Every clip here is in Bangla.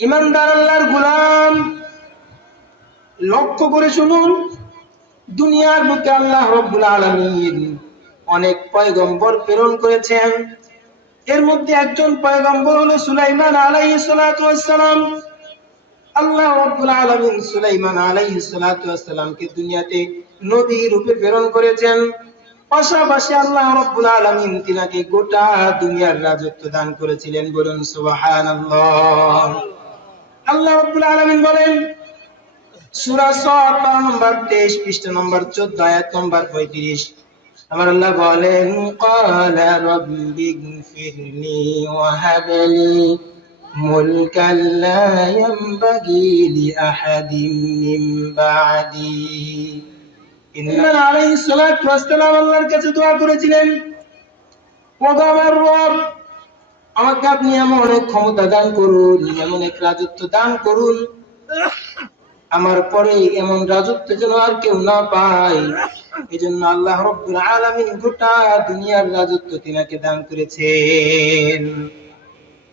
ইমানদার আল্লাহর গুলাম, লক্ষ্য করে শুনুন, দুনিয়ার বুকে আল্লাহ রব্বুল আলামিন অনেক পয়গম্বর প্রেরণ করেছেন। এর মধ্যে একজন পয়গম্বর হলো সুলাইমান সালাতু ওয়াসসালাম আল্লাহ রাব্বুল আলামিন সুলাইমান আলাইহিস সালাতু ওয়াসসালামকে দুনিয়াতে নবী রূপে প্রেরণ করেছেন। পাশাপাশি আল্লাহ রাব্বুল আলামিন তিনাকে গোটা দুনিয়ার রাজত্ব দান করেছিলেন বলুন সুবহানাল্লাহ। আল্লাহ রাব্বুল আলামিন বলেন, সূরা সাদ নম্বর 23 পৃষ্ঠা নম্বর 14 আয়াত নম্বর 35 আমার আল্লাহ বলেন ক্বালা রাব্বি গফিরলি ওয়া হাবলি মুলকান লা ইয়ানবাগি লিআহাদিন মিন বা'দি। ইন্নান আলাইহিস সালাতু ওয়াসসালাম আল্লাহর কাছে দোয়া করেছিলেন, ওগো আমার রব আমাকে আপনি এমন অনেক ক্ষমতা দান করুন, এমন এক রাজত্ব দান করুন। আমার পরে এমন রাজত্ব যেন আর কেউ না পায়। এই জন্য আল্লাহ রব্বুল আলামিন গোটা দুনিয়ার রাজত্ব তিনাকে দান করেছেন।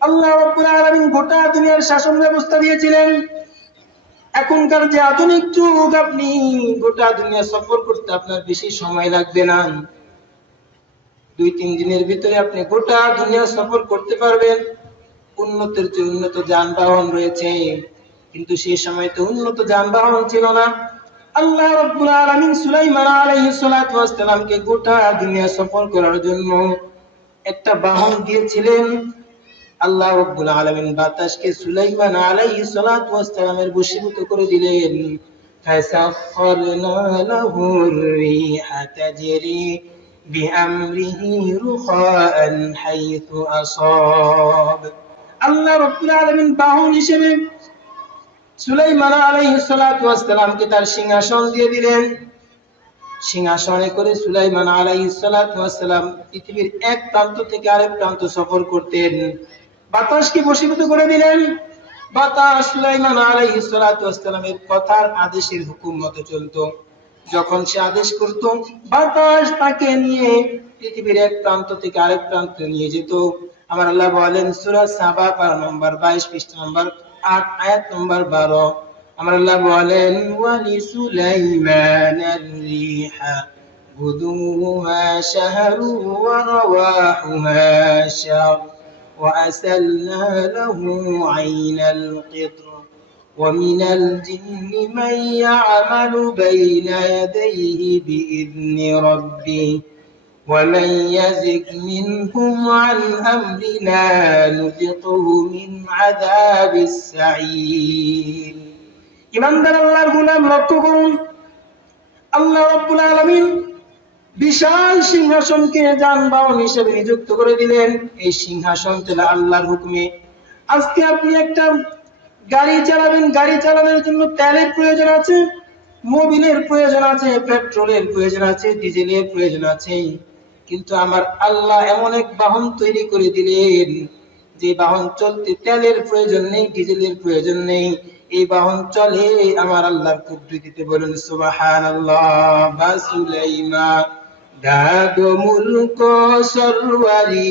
আল্লাহ রব্বুল আলামিন গোটা দুনিয়ার শাসন ব্যবস্থা দিয়েছিলেন। এখনকার যে আধুনিক যুগ, আপনি গোটা দুনিয়া সফর করতে আপনার বেশি সময় লাগবে না। দুই, তিন দিনের ভিতরে আপনি গোটা দুনিয়া সফর করতে পারবেন। উন্নতের যে উন্নত যানবাহন রয়েছে। কিন্তু সেই সময় তো উন্নত যানবাহন ছিল না। আল্লাহ রব্বুল আলামিন সুলাইমান আলাইহিস সালাতু গোটা দুনিয়া সফর করার জন্য একটা বাহন দিয়েছিলেন। আল্লাহ রব্বুল আলামিন বাতাসকে সুলাইমান আলাইহিস সালাতু ওয়াস সালামের বশীভূত করে দিলেন। ফাসাখখারনা লাহু রিহা بأمره رخاء حيث أصاب আল্লাহ রব্বুল আলামিন বাহন হিসেবে সুলাইমান আলাইহিস সালাতু ওয়াস সালামকে তার সিংহাসন দিয়ে দিলেন সিংহাসনে করে সুলাইমান আলাইহিস সালাতু ওয়াস সালাম পৃথিবীর এক প্রান্ত থেকে আরেক প্রান্ত সফর করতেন বাতাসকে বশীভূত করে দিলেন বাতাস সুলাইমান আলাইহিস সালাতু ওয়াস সালামের কথার আদেশের হুকুম মতো চলতো যখন সে আদেশ করত বাতাস তাকে নিয়ে পৃথিবীর এক প্রান্ত থেকে আরেক প্রান্ত নিয়ে যেত আমার আল্লাহ বলেন সূরা সাবা পারা নম্বর 22 পৃষ্ঠা নম্বর 8 আয়াত নম্বর 12 আমার আল্লাহ বলেন ওয়ালি সুলাইমান আর-রিহা غدوها شهر ورواحها شهر وأسلنا له عين القطر ومن الجن من يعمل بين يديه بإذن ربه ومن يزك منهم عن أمرنا نذقه من عذاب السعير ইমানদার আল্লাহর গুলাম লক্ষ্য করুন আল্লাহ রব্বুল আলামিন বিশাল সিংহাসনকে যানবাহন হিসেবে নিযুক্ত করে দিলেন এই সিংহাসন ছিল আল্লাহর হুকুমে আজকে আপনি একটা গাড়ি চালাবেন, গাড়ি চালানোর জন্য তেলের প্রয়োজন আছে, মোবিলের প্রয়োজন আছে, পেট্রোলের প্রয়োজন আছে, ডিজেলের প্রয়োজন আছে। কিন্তু আমার আল্লাহ এমন এক বাহন তৈরি করে দিলেন, যে বাহন চলতে তেলের প্রয়োজন নেই, ডিজেলের প্রয়োজন নেই। এই বাহন চলে, আমার আল্লাহর কুদরতিতে বলুন, সুবহানাল্লাহ, বা সুলাইমান। দাগ মুলক সরওয়ারি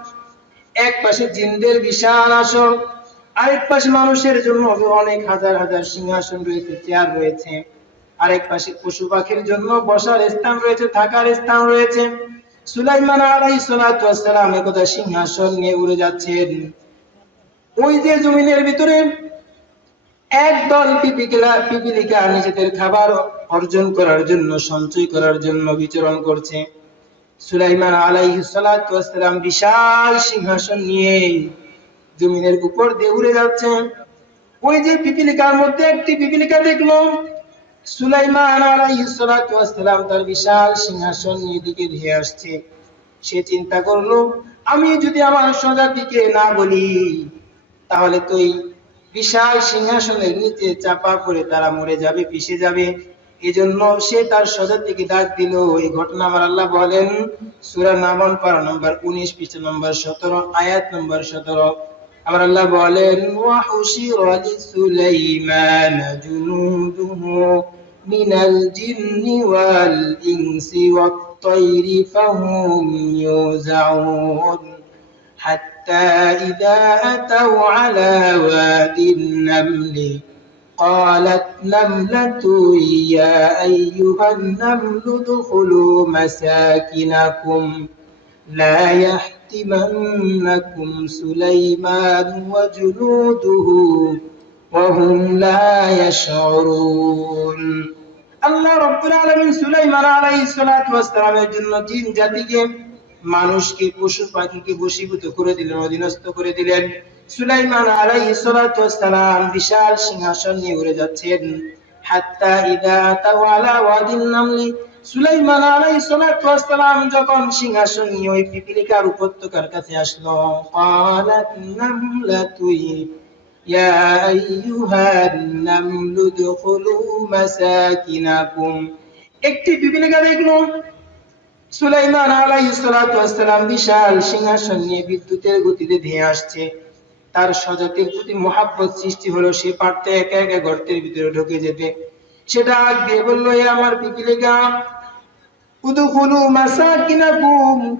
এক পাশে জিনদের বিশাল আসন, আরেক পাশে মানুষের জন্য অনেক হাজার হাজার সিংহাসন রয়েছে, চেয়ার রয়েছে, আরেক পাশে পশু পাখির জন্য বসার স্থান রয়েছে, থাকার স্থান রয়েছে। সুলাইমান আলাই সালাম একদা সিংহাসন নিয়ে উড়ে যাচ্ছেন। ওই যে জমিনের ভিতরে একদল পিপিলিকা পিপিলিকা নিজেদের খাবার অর্জন করার জন্য, সঞ্চয় করার জন্য বিচরণ করছে। সুলাইমান ওয়াসসালাম বিশাল সিংহাসন নিয়ে জমিনের উপর দিয়ে উড়ে যাচ্ছে। ওই যে পিপিলিকার মধ্যে একটি পিপিলিকা দেখল, সুলাইমান ওয়াসসালাম তার বিশাল সিংহাসন নিয়ে দিকে ধেয়ে আসছে। সে চিন্তা করল, আমি যদি আমার স্বজাতিকে না বলি, তাহলে তো এই বিশাল সিংহাসনের নিচে চাপা পড়ে তারা মরে যাবে, পিষে যাবে। এজন্য সে তার সজা থেকে ডাক দিল এই ঘটনা আমার আল্লাহ বলেন সূরা নামল পারা নম্বর 19 পৃষ্ঠা নম্বর 17 আয়াত নম্বর 17 আমার আল্লাহ বলেন ওয়াহুশিরা লিসুলাইমান জুনুদুহু মিনাল জিন্নি ওয়াল ইনসি ওয়াত তায়রি ফাহুম ইউজাউন حتى إذا أتوا على واد النمل قالت نملة يا أيها النمل ادخلوا مساكنكم لا يحتمنكم سليمان وجنوده وهم لا يشعرون আল্লাহ রব্বুল আলামিন সুলাইমান আলাইহিস সালাতু ওয়াস সালামের জন্য জিন জাতিকে মানুষকে পশু পাখিকে বশীভূত করে দিলেন অধীনস্থ করে দিলেন সুলাইমান আলাইহিস সালাতু ওয়াস সালাম বিশাল সিংহাসন নিয়ে উড়ে যাচ্ছেন হাত্তা ইদা আতাও আলা ওয়াদিন নামলি সুলাইমান আলাইহিস সালাতু ওয়াস সালাম যখন সিংহাসন নিয়ে ওই পিপিলিকার উপত্যকার কাছে আসলো قالت نملة يا أيها النمل ادخلوا مساكنكم একটি পিপিলিকা দেখলো সুলাইমান আলাইহিস সালাতু ওয়াস সালাম বিশাল সিংহাসন নিয়ে বিদ্যুতের গতিতে ধেয়ে আসছে তার স্বজাতির প্রতি মহাব্বত সৃষ্টি হলো, সে পারতে একা একা গর্তের ভিতরে ঢুকে যেতে। সেটা আগ দিয়ে বলল, এ আমার পিপিলিকা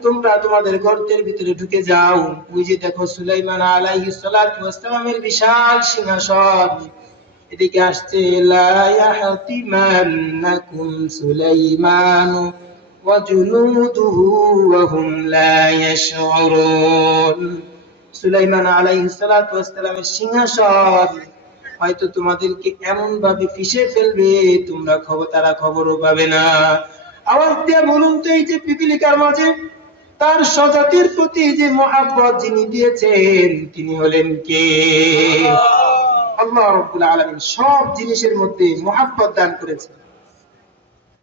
তোমরা তোমাদের গর্তের ভিতরে ঢুকে যাও। ওই যে দেখো সুলাইমান আলাইহিস সালামের বিশাল সিংহাসন। এদিকে আসছে সুলাইমান ওয়া হুম লা ইয়াশউরুন। সুলাইমান আলাইহিস সালাতু ওয়াস সিংহাসন। হয়তো তোমাদেরকে এমন ভাবে ফিসে ফেলবে তোমরা খবর তারা খবরও পাবে না। আওয়াজ দিয়ে বলুন তো এই যে পিপিলিকার মাঝে তার স্বজাতির প্রতি যে মহাব্বত যিনি দিয়েছেন তিনি হলেন কে? আল্লাহ রব্বুল আলামিন সব জিনিসের মধ্যে মহাব্বত দান করেছেন।